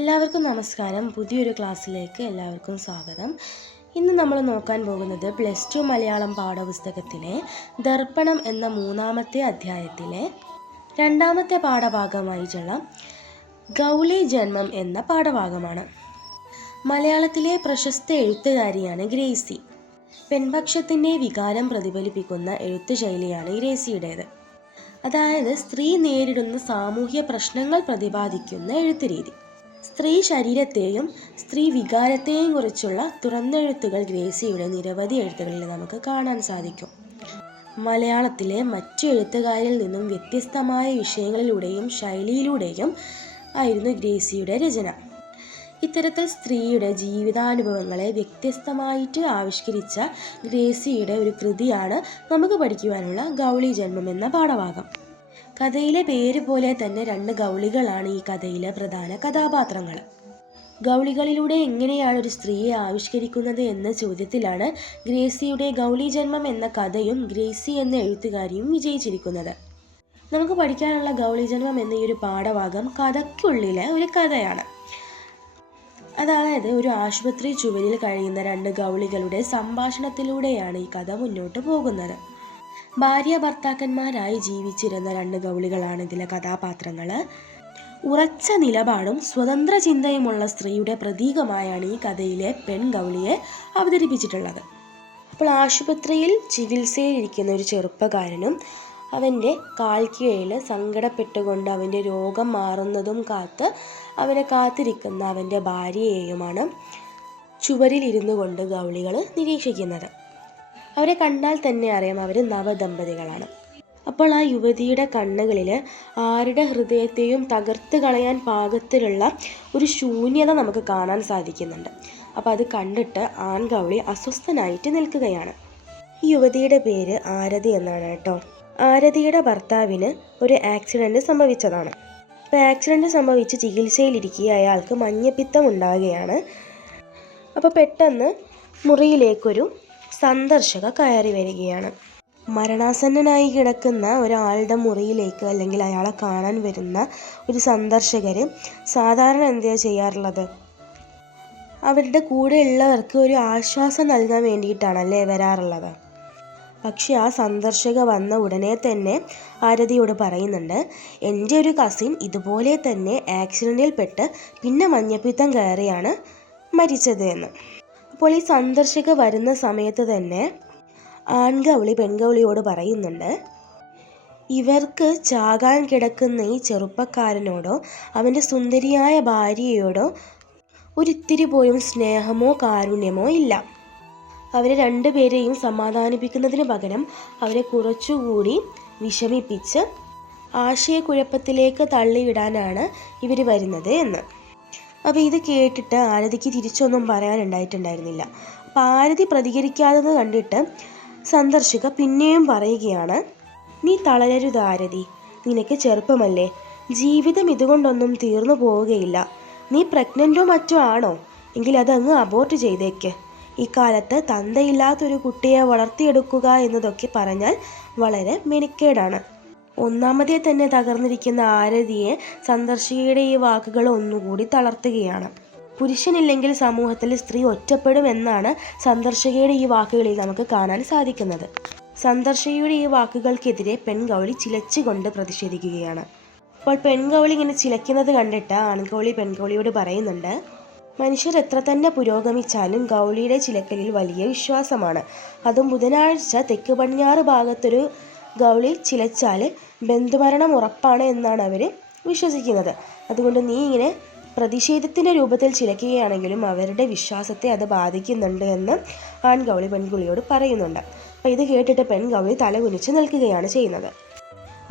എല്ലാവർക്കും നമസ്കാരം. പുതിയൊരു ക്ലാസ്സിലേക്ക് എല്ലാവർക്കും സ്വാഗതം. ഇന്ന് നമ്മൾ നോക്കാൻ പോകുന്നത് +2 മലയാളം പാഠപുസ്തകത്തിലെ ദർപ്പണം എന്ന 3-ാമത്തെ അധ്യായത്തിലെ 2-ാമത്തെ പാഠഭാഗമായിട്ടുള്ള ഗൗളി ജന്മം എന്ന പാഠഭാഗമാണ്. മലയാളത്തിലെ പ്രശസ്ത എഴുത്തുകാരിയാണ് ഗ്രേസി. പെൺപക്ഷത്തിൻ്റെ വികാരം പ്രതിഫലിപ്പിക്കുന്ന എഴുത്തുശൈലിയാണ് ഗ്രേസിയുടേത്. അതായത് സ്ത്രീ നേരിടുന്ന സാമൂഹ്യ പ്രശ്നങ്ങൾ പ്രതിപാദിക്കുന്ന എഴുത്തുരീതി. സ്ത്രീ ശരീരത്തെയും സ്ത്രീ വികാരത്തെയും കുറിച്ചുള്ള തുറന്നെഴുത്തുകൾ ഗ്രേസിയുടെ നിരവധി എഴുത്തുകളിൽ നമുക്ക് കാണാൻ സാധിക്കും. മലയാളത്തിലെ മറ്റു എഴുത്തുകാരിൽ നിന്നും വ്യത്യസ്തമായ വിഷയങ്ങളിലൂടെയും ശൈലിയിലൂടെയും ആയിരുന്നു ഗ്രേസിയുടെ രചന. ഇത്തരത്തിൽ സ്ത്രീയുടെ ജീവിതാനുഭവങ്ങളെ വ്യത്യസ്തമായിട്ട് ആവിഷ്കരിച്ച ഗ്രേസിയുടെ ഒരു കൃതിയാണ് നമുക്ക് പഠിക്കുവാനുള്ള ഗൗളി ജന്മം എന്ന പാഠഭാഗം. കഥയിലെ പേര് പോലെ തന്നെ 2 ഗൗളികളാണ് ഈ കഥയിലെ പ്രധാന കഥാപാത്രങ്ങൾ. ഗൗളികളിലൂടെ എങ്ങനെയാണ് ഒരു സ്ത്രീയെ ആവിഷ്കരിക്കുന്നത് എന്ന ചോദ്യത്തിലാണ് ഗ്രേസിയുടെ ഗൗളി ജന്മം എന്ന കഥയും ഗ്രേസി എന്ന എഴുത്തുകാരിയും വിജയിച്ചിരിക്കുന്നത്. നമുക്ക് പഠിക്കാനുള്ള ഗൗളി ജന്മം എന്ന ഈ ഒരു പാഠഭാഗം കഥയ്ക്കുള്ളിലെ ഒരു കഥയാണ്. അതായത് ഒരു ആശുപത്രി ചുവരിൽ കഴിയുന്ന 2 ഗൗളികളുടെ സംഭാഷണത്തിലൂടെയാണ് ഈ കഥ മുന്നോട്ട് പോകുന്നത്. ഭാര്യ ഭർത്താക്കന്മാരായി ജീവിച്ചിരുന്ന 2 ഗൗളികളാണ് ഇതിലെ കഥാപാത്രങ്ങൾ. ഉറച്ച നിലപാടും സ്വതന്ത്ര ചിന്തയുമുള്ള സ്ത്രീയുടെ പ്രതീകമായാണ് ഈ കഥയിലെ പെൺഗൗളിയെ അവതരിപ്പിച്ചിട്ടുള്ളത്. അപ്പോൾ ആശുപത്രിയിൽ ചികിത്സയിലിരിക്കുന്ന ഒരു ചെറുപ്പക്കാരനും അവൻ്റെ കാൽക്കീഴിൽ സങ്കടപ്പെട്ടുകൊണ്ട് അവൻ്റെ രോഗം മാറുന്നതും കാത്ത് അവനെ കാത്തിരിക്കുന്ന അവൻ്റെ ഭാര്യയെയുമാണ് ചുവരിലിരുന്നു കൊണ്ട് ഗൗളികൾ നിരീക്ഷിക്കുന്നത്. അവരെ കണ്ടാൽ തന്നെ അറിയാം അവർ നവദമ്പതികളാണ്. അപ്പോൾ ആ യുവതിയുടെ കണ്ണുകളിൽ ആരുടെ ഹൃദയത്തെയും തകർത്ത് കളയാൻ പാകത്തിലുള്ള ഒരു ശൂന്യത നമുക്ക് കാണാൻ സാധിക്കുന്നുണ്ട്. അപ്പോൾ അത് കണ്ടിട്ട് ആൺഗൗളി അസ്വസ്ഥനായിട്ട് നിൽക്കുകയാണ്. ഈ യുവതിയുടെ പേര് ആരതി എന്നാണ് കേട്ടോ. ആരതിയുടെ ഭർത്താവിന് ഒരു ആക്സിഡൻറ്റ് സംഭവിച്ചതാണ്. അപ്പോൾ ആക്സിഡൻറ്റ് സംഭവിച്ച് ചികിത്സയിലിരിക്കുക അയാൾക്ക് മഞ്ഞപ്പിത്തം ഉണ്ടാകുകയാണ്. അപ്പോൾ പെട്ടെന്ന് മുറിയിലേക്കൊരു സന്ദർശക കയറി വരികയാണ്. മരണാസന്നനായി കിടക്കുന്ന ഒരാളുടെ മുറിയിലേക്ക് അല്ലെങ്കിൽ അയാളെ കാണാൻ വരുന്ന ഒരു സന്ദർശകർ സാധാരണ എന്താ ചെയ്യാറുള്ളത്? അവരുടെ കൂടെ ഉള്ളവർക്ക് ഒരു ആശ്വാസം നൽകാൻ വേണ്ടിയിട്ടാണല്ലേ വരാറുള്ളത്. പക്ഷെ ആ സന്ദർശക വന്ന ഉടനെ തന്നെ ആരതിയോട് പറയുന്നുണ്ട്, എൻ്റെ ഒരു കസിൻ ഇതുപോലെ തന്നെ ആക്സിഡൻറ്റിൽ പെട്ട് പിന്നെ മഞ്ഞപ്പിത്തം കയറിയാണ് മരിച്ചത് എന്ന്. അപ്പോൾ ഈ സന്ദർശക വരുന്ന സമയത്ത് തന്നെ ആൺഗൗളി പെൺഗൗളിയോട് പറയുന്നുണ്ട്, ഇവർക്ക് ചാകാൻ കിടക്കുന്ന ഈ ചെറുപ്പക്കാരനോടോ അവൻ്റെ സുന്ദരിയായ ഭാര്യയോടോ ഒരിത്തിരി പോലും സ്നേഹമോ കാരുണ്യമോ ഇല്ല. അവരെ 2 പേരെയും സമാധാനിപ്പിക്കുന്നതിന് പകരം അവരെ കുറച്ചുകൂടി വിഷമിപ്പിച്ച് ആശയക്കുഴപ്പത്തിലേക്ക് തള്ളിവിടാനാണ് ഇവർ വരുന്നത് എന്ന്. അപ്പോൾ ഇത് കേട്ടിട്ട് ആരതിക്ക് തിരിച്ചൊന്നും പറയാനുണ്ടായിട്ടുണ്ടായിരുന്നില്ല. അപ്പോൾ ആരതി പ്രതികരിക്കാത്തത് കണ്ടിട്ട് സന്ദർശിക പിന്നെയും പറയുകയാണ്, നീ തളരരുത് ആരതി, നിനക്ക് ചെറുപ്പമല്ലേ, ജീവിതം ഇതുകൊണ്ടൊന്നും തീർന്നു പോവുകയില്ല. നീ പ്രഗ്നൻറ്റോ മറ്റോ ആണോ? എങ്കിൽ അതങ്ങ് അബോർട്ട് ചെയ്തേക്ക്. ഇക്കാലത്ത് തന്തയില്ലാത്തൊരു കുട്ടിയെ വളർത്തിയെടുക്കുക എന്നതൊക്കെ പറഞ്ഞാൽ വളരെ മെനക്കേടാണ്. ഒന്നാമതേ തന്നെ തകർന്നിരിക്കുന്ന ആരതിയെ സന്ദർശികയുടെ ഈ വാക്കുകൾ ഒന്നുകൂടി തളർത്തുകയാണ്. പുരുഷനില്ലെങ്കിൽ സമൂഹത്തിൽ സ്ത്രീ ഒറ്റപ്പെടുമെന്നാണ് സന്ദർശികയുടെ ഈ വാക്കുകളിൽ നമുക്ക് കാണാൻ സാധിക്കുന്നത്. സന്ദർശികയുടെ ഈ വാക്കുകൾക്കെതിരെ പെൺഗൗളി ചിലച്ചുകൊണ്ട് പ്രതിഷേധിക്കുകയാണ്. അപ്പോൾ പെൺഗൗളി ഇങ്ങനെ ചിലയ്ക്കുന്നത് കണ്ടിട്ട് ആൺഗൗളി പെൺഗൗളിയോട് പറയുന്നുണ്ട്, മനുഷ്യർ എത്ര തന്നെ പുരോഗമിച്ചാലും ഗൗളിയുടെ ചിലക്കലിൽ വലിയ വിശ്വാസമാണ്. അതും ബുധനാഴ്ച തെക്ക് പടിഞ്ഞാറ് ഭാഗത്തൊരു ഗൗളി ചിലച്ചാൽ ബന്ധുമരണം ഉറപ്പാണ് എന്നാണ് അവർ വിശ്വസിക്കുന്നത്. അതുകൊണ്ട് നീ ഇങ്ങനെ പ്രതിഷേധത്തിൻ്റെ രൂപത്തിൽ ചിലയ്ക്കുകയാണെങ്കിലും അവരുടെ വിശ്വാസത്തെ അത് ബാധിക്കുന്നുണ്ട് എന്ന് ആൺഗൗളി പെൺഗൗളിയോട് പറയുന്നുണ്ട്. അപ്പോൾ ഇത് കേട്ടിട്ട് പെൺഗൗളി തലകുനിച്ച് നിൽക്കുകയാണ് ചെയ്യുന്നത്.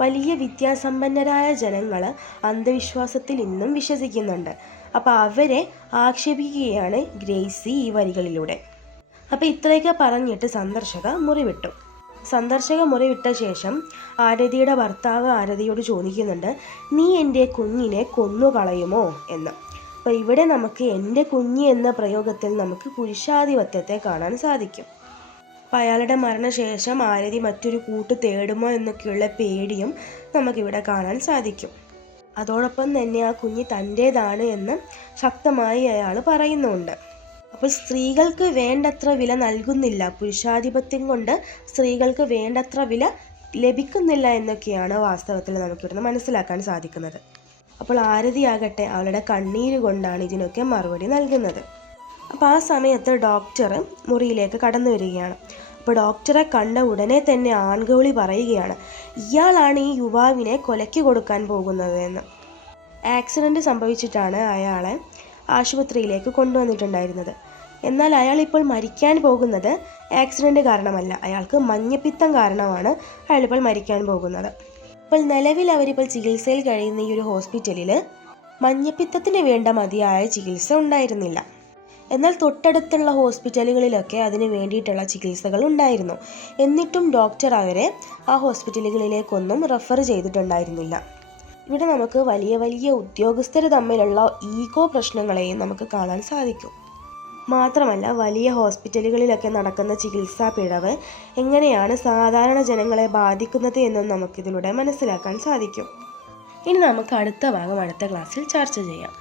വലിയ വിദ്യാസമ്പന്നരായ ജനങ്ങൾ അന്ധവിശ്വാസത്തിൽ ഇന്നും വിശ്വസിക്കുന്നുണ്ട്. അപ്പോൾ അവരെ ആക്ഷേപിക്കുകയാണ് ഗ്രേസി ഈ വരികളിലൂടെ. അപ്പോൾ ഇത്രയൊക്കെ പറഞ്ഞിട്ട് സന്ദർശക മുറിവിട്ടു. സന്ദർശക മുറിവിട്ട ശേഷം ആരതിയുടെ ഭർത്താവ് ആരതിയോട് ചോദിക്കുന്നുണ്ട്, നീ എൻ്റെ കുഞ്ഞിനെ കൊന്നുകളയുമോ എന്ന്. അപ്പോൾ ഇവിടെ നമുക്ക് എൻ്റെ കുഞ്ഞ് എന്ന പ്രയോഗത്തിൽ നമുക്ക് പുരുഷാധിപത്യത്തെ കാണാൻ സാധിക്കും. അപ്പോൾ അയാളുടെ മരണശേഷം ആരതി മറ്റൊരു കൂട്ട് തേടുമോ എന്നൊക്കെയുള്ള പേടിയും നമുക്കിവിടെ കാണാൻ സാധിക്കും. അതോടൊപ്പം തന്നെ ആ കുഞ്ഞ് തൻ്റേതാണ് എന്ന് ശക്തമായി അയാൾ പറയുന്നുണ്ട്. അപ്പോൾ സ്ത്രീകൾക്ക് വേണ്ടത്ര വില നൽകുന്നില്ല, പുരുഷാധിപത്യം കൊണ്ട് സ്ത്രീകൾക്ക് വേണ്ടത്ര വില ലഭിക്കുന്നില്ല എന്നൊക്കെയാണ് വാസ്തവത്തിൽ നമുക്കിവിടുന്ന് മനസ്സിലാക്കാൻ സാധിക്കുന്നത്. അപ്പോൾ ആരതിയാകട്ടെ അവളുടെ കണ്ണീര് കൊണ്ടാണ് ഇതിനൊക്കെ മറുപടി നൽകുന്നത്. അപ്പോൾ ആ സമയത്ത് ഡോക്ടർ മുറിയിലേക്ക് കടന്നു വരികയാണ്. അപ്പോൾ ഡോക്ടറെ കണ്ട ഉടനെ തന്നെ ആൺഗൗളി പറയുകയാണ്, ഇയാളാണ് ഈ യുവാവിനെ കൊലയ്ക്ക് കൊടുക്കാൻ പോകുന്നത് എന്ന്. ആക്സിഡൻറ്റ് സംഭവിച്ചിട്ടാണ് അയാളെ ആശുപത്രിയിലേക്ക് കൊണ്ടുവന്നിട്ടുണ്ടായിരുന്നത്. എന്നാൽ അയാൾ ഇപ്പോൾ മരിക്കാൻ പോകുന്നത് ആക്സിഡൻറ്റ് കാരണമല്ല, അയാൾക്ക് മഞ്ഞപ്പിത്തം കാരണമാണ് അയാളിപ്പോൾ മരിക്കാൻ പോകുന്നത്. ഇപ്പോൾ നിലവിൽ അവരിപ്പോൾ ചികിത്സയിൽ കഴിയുന്ന ഈ ഒരു ഹോസ്പിറ്റലിൽ മഞ്ഞപ്പിത്തത്തിന് വേണ്ട മതിയായ ചികിത്സ ഉണ്ടായിരുന്നില്ല. എന്നാൽ തൊട്ടടുത്തുള്ള ഹോസ്പിറ്റലുകളിലൊക്കെ അതിന് വേണ്ടിയിട്ടുള്ള ചികിത്സകൾ ഉണ്ടായിരുന്നു. എന്നിട്ടും ഡോക്ടർ അവരെ ആ ഹോസ്പിറ്റലുകളിലേക്കൊന്നും റെഫർ ചെയ്തിട്ടുണ്ടായിരുന്നില്ല. ഇവിടെ നമുക്ക് വലിയ വലിയ ഉദ്യോഗസ്ഥർ തമ്മിലുള്ള ഈഗോ പ്രശ്നങ്ങളെയും നമുക്ക് കാണാൻ സാധിക്കും. മാത്രമല്ല വലിയ ഹോസ്പിറ്റലുകളിലൊക്കെ നടക്കുന്ന ചികിത്സാ പിഴവ് എങ്ങനെയാണ് സാധാരണ ജനങ്ങളെ ബാധിക്കുന്നത് എന്നും നമുക്കിതിലൂടെ മനസ്സിലാക്കാൻ സാധിക്കും. ഇനി നമുക്ക് അടുത്ത ഭാഗം അടുത്ത ക്ലാസ്സിൽ ചർച്ച ചെയ്യാം.